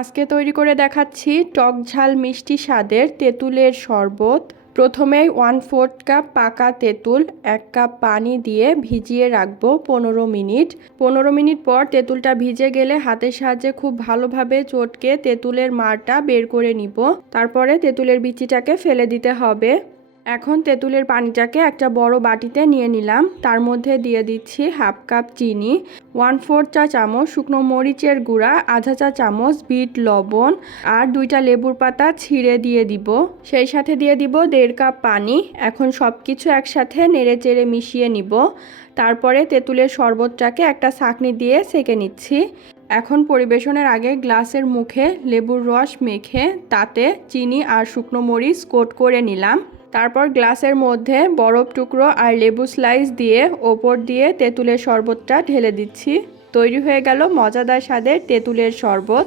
আজকে তৈরি করে দেখাচ্ছি টক ঝাল মিষ্টি স্বাদের তেঁতুলের শরবত। প্রথমেই 1/4 কাপ পাকা তেঁতুল 1 কাপ পানি দিয়ে ভিজিয়ে রাখবো 15 মিনিট। 15 মিনিট পর তেঁতুলটা ভিজে গেলে হাতের সাহায্যে খুব ভালোভাবে চটকে তেঁতুলের মারটা বের করে নিব। তারপরে তেঁতুলের বিচিটাকে ফেলে দিতে হবে। এখন তেঁতুলের পানিটাকে একটা বড় বাটিতে নিয়ে নিলাম। তার মধ্যে দিয়ে দিচ্ছি 1/2 কাপ চিনি, 1/4 চা চামচ শুকনো মরিচের গুঁড়া, আধা চা চামচ বিট লবণ আর 2টা লেবুর পাতা ছিঁড়ে দিয়ে দিব। সেই সাথে দিয়ে দিব 1.5 কাপ পানি। এখন সব কিছু একসাথে নেড়েচেড়ে মিশিয়ে নিব। তারপরে তেঁতুলের শরবতটাকে একটা ছাঁকনি দিয়ে ছেঁকে নিচ্ছি। এখন পরিবেশনের আগে গ্লাসের মুখে লেবুর রস মেখে তাতে চিনি আর শুকনো মরিচ কোট করে নিলাম। তারপর গ্লাসের মধ্যে বরফ টুকরো আর লেবু স্লাইস দিয়ে ওপর দিয়ে তেঁতুলের শরবতটা ঢেলে দিচ্ছি। তৈরি হয়ে গেল মজাদার স্বাদের তেঁতুলের শরবত।